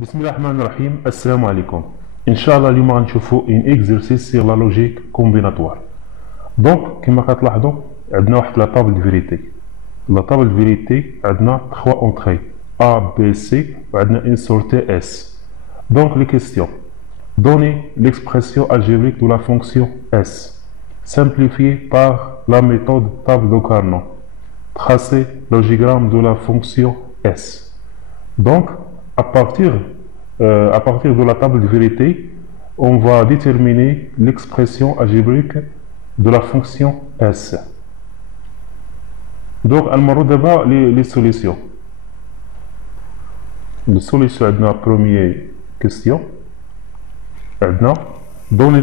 بسم الله الرحمن الرحيم. السلام عليكم. ان شاء الله اليوم غنشوفوا ان اكزرسيس سيغ لا لوجيك كومبيناتوار. دونك كما كتلاحظوا عندنا واحد لا طابل دو فيريتي. لا طابل دو فيريتي عندنا 3 اونتري A B C وعندنا une sortie S. Donc les questions. Donnez l'expression algébrique de la fonction S simplifiée par la méthode table de Carnot. Tracez le diagramme de la fonction S. Donc, à partir de la table de vérité, on va déterminer l'expression algébrique de la fonction S. Donc, on d'abord les solutions. Les solutions de la première question. Donner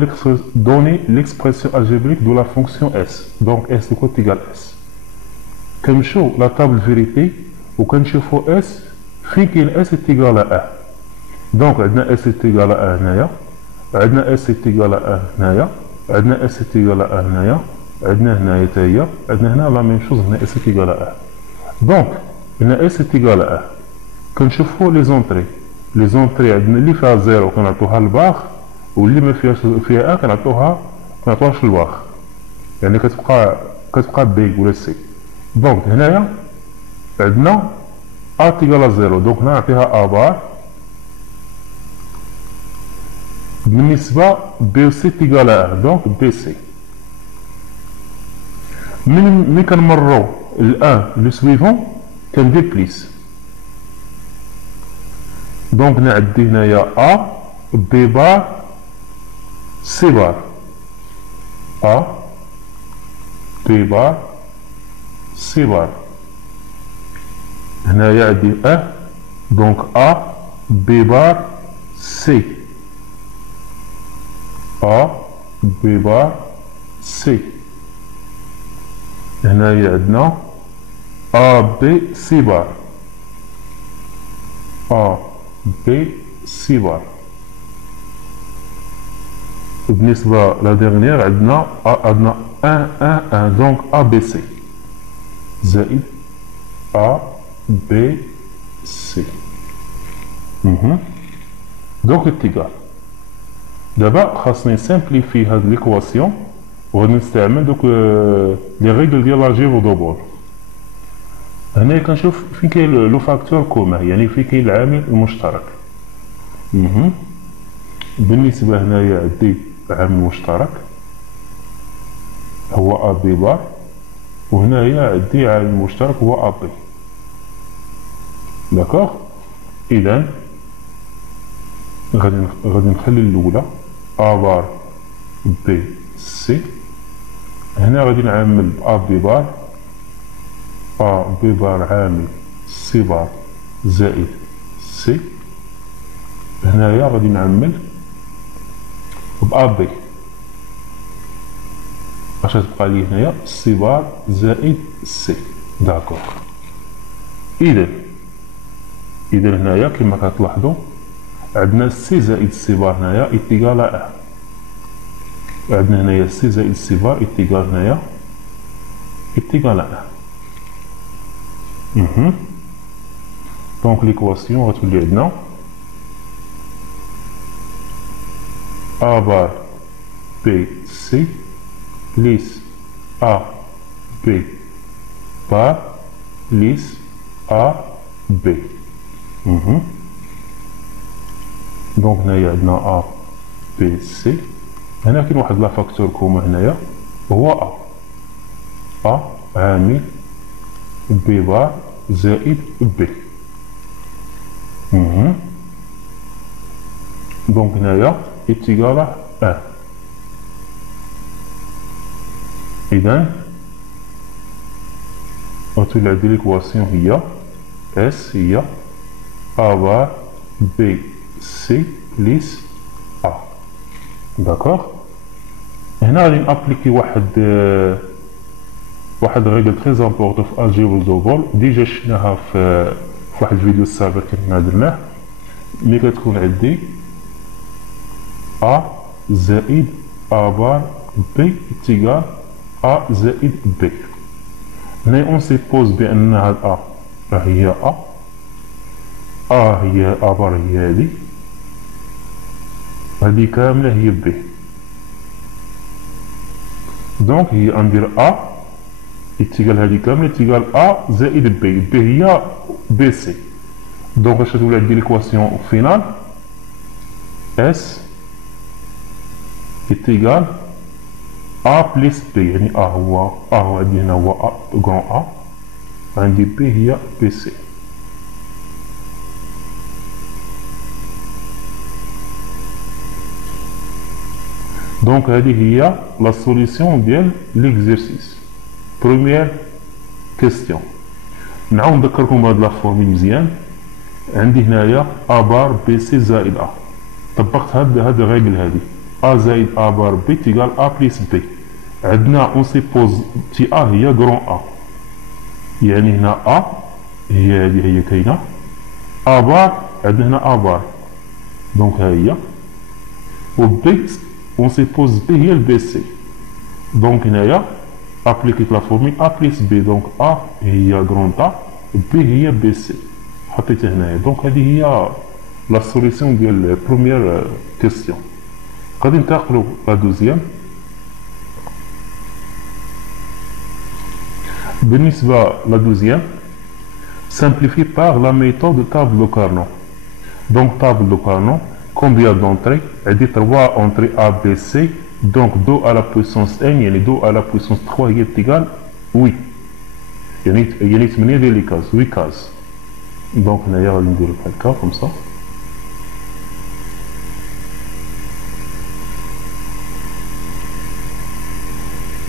l'expression algébrique de la fonction S. Donc, S égale S. Comme je la table de vérité, ou quand je fais S, فين S est égal à 1. Donc عندنا S est égal à 1 هنايا، عندنا S est égal à 1 هنايا، عندنا S est égal à 1 هنايا، عندنا هنايا حتى هي، عندنا هنا لا ميم شوز، هنا S est égal à 1. دونك هنا S est égal à 1. كنشوفو لي زونطري، لي زونطري عندنا اللي فيها زيرو كنعطوها للباغ، واللي ما فيهاش فيها 1 كنعطوهاش للباغ، يعني كتبقى بي ولا سي. دونك هنايا عندنا A égale à 0. Donc نعطيها A بار. بالنسبة B C égale à 1. Donc B C. ملي كنمرو ل 1 لو سويفون كندير بليس. دونك نعدي هنايا A B بار C بار. A B بار C بار. هنايا عندي أ، دونك أ بي بار سي، أ بي بار سي. هنايا عندنا أ بي سي بار، أ بي سي بار. بالنسبة لا ديرنيير عندنا أن أن دونك أ بي سي زائد أ B, C. Donc, c'est égal. D'abord, on va simplifier l'équation. On va utiliser les règles de l'algèbre de Bord. On va voir le facteur commun, يعني في العامل المشترك. بالنسبة هنايا عندي عامل مشترك هو أ بي بار، وهنايا عندي عامل مشترك هو أ بي. داكوغ. اذا غادي نخلي الاولى ا بار بي سي. هنا غادي نعمل ا بي بار، ا بي بار عامل سي بار زائد سي. هنايا غادي نعمل بأ بي، اش تبقى لي هنايا سي بار زائد سي. داكوغ. إذا هنايا كما كتلاحظوا عندنا سي زائد سي بار هنايا إيتيغال أ. عندنا هنايا سي زائد سي بار إيتيغال هنايا إيتيغال أ. دونك ليكواسيون غتولي عندنا أ بار بي سي بليس أ بي بار بليس أ بي. دونك هنايا عندنا أ بي سي. هنا كاين واحد لا فاكتور كومون هنايا هو أ عامل بي بار زائد بي. دونك هنايا إيتيغال أ. إذا غتولي عندي ليكواسيون هي اس هي A بار بي سي بليس أ. داكوغ. هنا غادي نابليكي واحد ريغل تري امبورطون في الجبر دو بول. ديجا شفناها في واحد الفيديو السابق كنا درناه. ملي كتكون عندي أ زائد أ بار بي إيتيغال أ زائد بي. هنا اون سيبوز بأن هاد أ راهي هي أ، هي A بار هي هذه كاملة هي B. دونك هي ندير A يتيقال هذه كاملة يتيقال A زائد B. B هي BC. دونك اش تولي عندي ليكواسيون فينال S يتيقال A بلس B. يعني A هو عندي هنا هو A غران A. عندي B هي BC. دونك هذه هي لا سوليسيون ديال ليكزيرسيس. بروميير كيستيون. نعاود نذكركم بهاد لا فورمي مزيان. عندي هنايا A بار بي سي زائد A. طبقت هاد الريغل هادي A زائد A بار بي تيقال A بلس بي. عندنا اون سيبوز تي A هي غران A. يعني هنا A هي هادي هي كاينة A بار عندنا هنا A بار. دونك ها هي و بي on suppose B هي البي سي. دونك هنايا ابليكيت لا فورمي A بلس B. دونك A هي غران A B هي بي سي. حطيتها هنايا. دونك هذه هي لا سوليسيون ديال بروميير كيستيون. غادي ننتقلوا لا دوزيام. بالنسبة لا دوزيام simplifié par la méthode table de Carnot. Donc table de Carnot, combien d'entrées? Elle dit 3 entrées A, B, C. Donc 2 à la puissance n, يعني 2 à la puissance 3 هي égale 8. يعني 8 ديال لي كاز 8 كاز. دونك هنايا غادي نديرو بحال هكا كوم سا.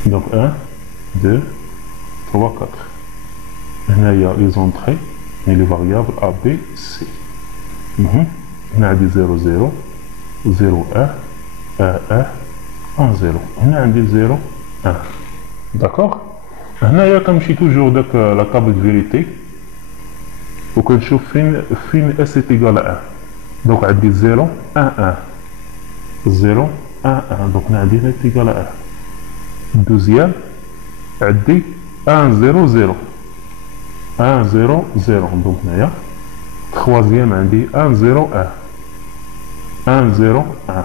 دونك 1 2 3 4. هنايا لي زونطري يعني لي فاريابل A B C. هنا عندي 0 0 0 1 1 1 1 0. هنا عندي 0 1. داكوغ. هنايا كنمشي توجور داك لا طابل فيريتي وكنشوف فين اس ايكال 1. دونك عندي 0 1 1 0 1 1. دونك هنا عندي هنا ايكال 1. دوزيام عندي 1 0 0 1 0 0. دونك هنايا troisième عندي 1 0 1 1 0 1.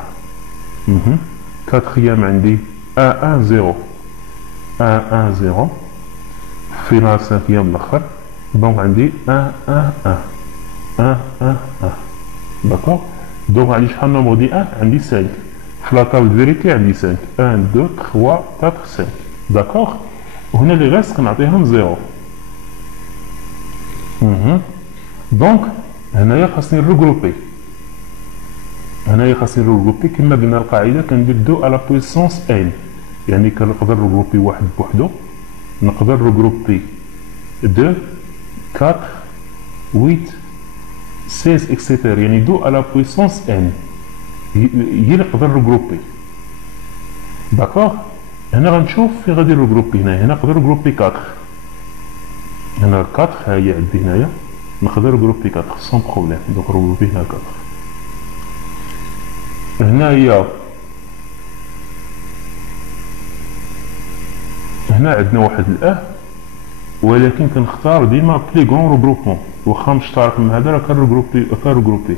quatrième عندي 1 1 0 1 1 0. final cinquième الاخر. دونك عندي 1 1 1 1 1 1. داكوغ. دونك عندي شحال نومبر دي 1 عندي 5. في لا طابل فيريتي عندي 5 1 2 3 4 5. داكوغ. وهنا لي غيست كنعطيهم 0. دونك هنايا خاصني نروغروبي. هنايا خاصني نروغروبي كما قلنا القاعده كندير 2 على بويسونس ان. يعني كنقدر نروغروبي واحد بوحدو. نقدر نروغروبي 2 4 8 16 اكسيتير. يعني 2 على بويسونس ان هي اللي نقدر نروغروبي. داكوغ. هنا غنشوف فين غادي نروغروبي. هنا نقدر نروغروبي 4. هنا 4 ها هي عندي هنايا نقدر نروغروبي 4 سون بروبليم. دونك نروغروبي هنا 4. هنايا هنا عندنا واحد الاه ولكن كنختار ديما بلي غون روغروبمون. واخا مشترك مع هذا راه كنروغروبي.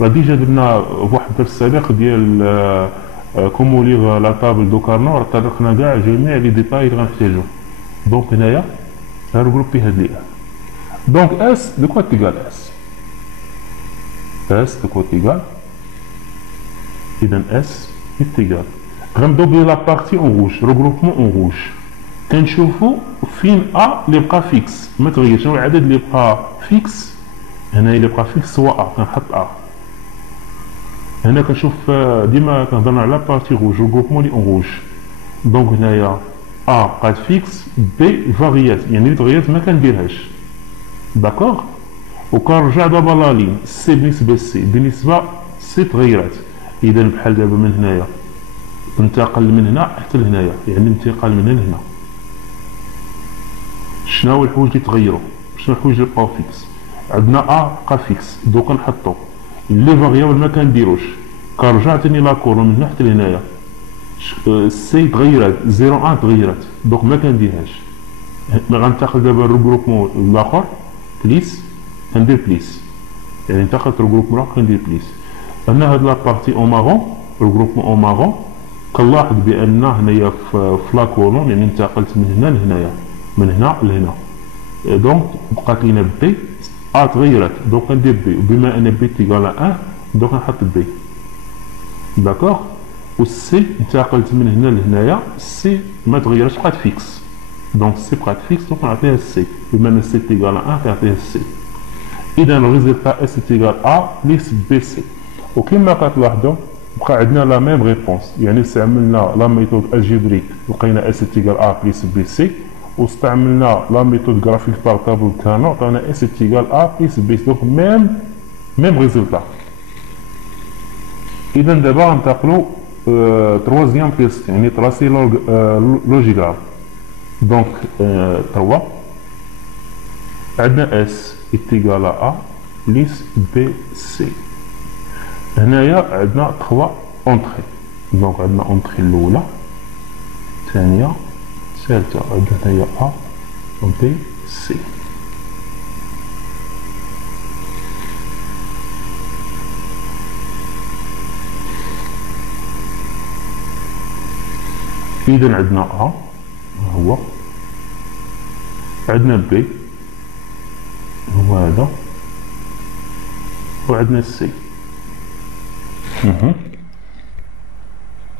راه ديجا درنا فواحد الدرس سابق ديال كومو ليغ لا طابل دو كارنو. راه طرقنا كاع جميع لي ديتاي اللي غنحتاجو. دونك هنايا غنروغروبي هاد لي اه. Donc S de quoi est égal S? S de quoi est égal? Et bien S est égal. غنبداو la partie en rouge, regroupement en rouge. كنشوفو فين A اللي بقى فيكس ما تغيرش. شنو العدد اللي بقى فيكس؟ هنا اللي بقى فيكس هو A. كنحط A. هنا كنشوف ديما كنهضرنا على بارتي rouge, regroupement اللي en rouge. دونك هنايا A بقات فيكس B فاريات يعني اللي تغيرت ما كنديرهاش. داكوغ. وكنرجع دابا لا لين سي بالنسبه لسي بالنسبه سي تغيرات. اذا بحال دابا من هنايا ننتقل من هنا حتى لهنايا يعني انتقال من هنا لهنا. شنو هو الحوايج اللي تغيروا؟ شنو الحوايج اللي بقاو فيكس؟ عندنا ا بقى فيكس. دوك كنحطو لي فاريابل ما كنديروش. كنرجع تاني لاكور من هنا حتى لهنايا. سي تغيرات 01 تغيرات. دوك ما كنديرهاش. غنتقل دابا الروغروبمون الاخر بليس. كندير بليس. يعني انتقلت الجروبمون كندير بليس. هنا هاد لابارتي اون مارون الجروبمون اون مارون كنلاحظ بان هنايا في لا كولون يعني انتقلت من هنا لهنايا من هنا لهنا دونك بقات لينا بي تغيرت دونك ندير بي وبما ان بي تيكال 1 دونك نحط بي داكوغ. والسي انتقلت من هنا لهنايا السي ما تغيرش بقات فيكس دونك السي بقات فيكس دونك نعطيها السي بما ان السي تيكال 1 كنعطيها السي. اذا الريزلتا اس تيكال ا بليس بي سي. وكما كتلاحظوا بقى عندنا لا ميم ريبونس يعني استعملنا لا ميثود الجبريك لقينا اس تيكال ا بليس بي سي واستعملنا لا ميثود جرافيك بار تابل كانو عطانا اس تيكال ا بليس بي سي دونك ميم ريزلتا. اذا دابا غنتقلوا تروازيام بيست يعني تراسي لوجيكال دونك 3 عندنا اس تيكال ا بليس بي سي. هنايا عندنا 3 اونتري دونك عندنا اونتري الاولى الثانيه الثالثه عندنا هنايا ا و بي سي. اذا عندنا ا هو عندنا بي هو هذا وعندنا سي.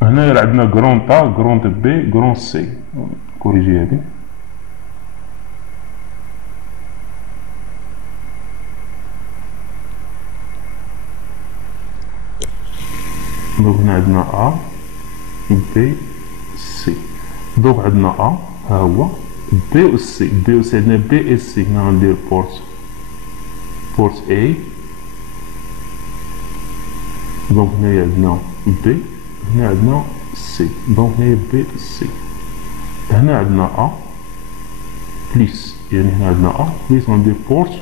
هنايا عندنا كرونت ا كرونت بي كرونت سي كوريجي هادي دونك هنا عندنا ا بي سي. دونك عندنا ا ها هو بي و سي بي و سي عندنا بي اي سي. هنا غندير بورت اي دونك هنايا عندنا بي هنا عندنا سي دونك هنايا بي سي. هنا عندنا ا بليس يعني هنا عندنا ا بليس غندير بورت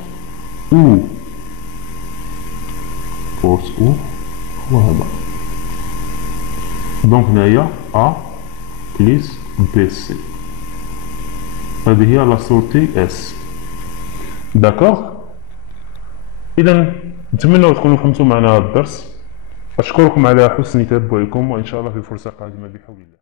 او هو هذا دونك هنايا ا بليس بي سي. هذه هي لا سورتي اس داكوغ. اذا نتمنى تكونوا فهمتوا معنا هذا الدرس. اشكركم على حسن تتبعكم وان شاء الله في فرصه قادمه بحول الله.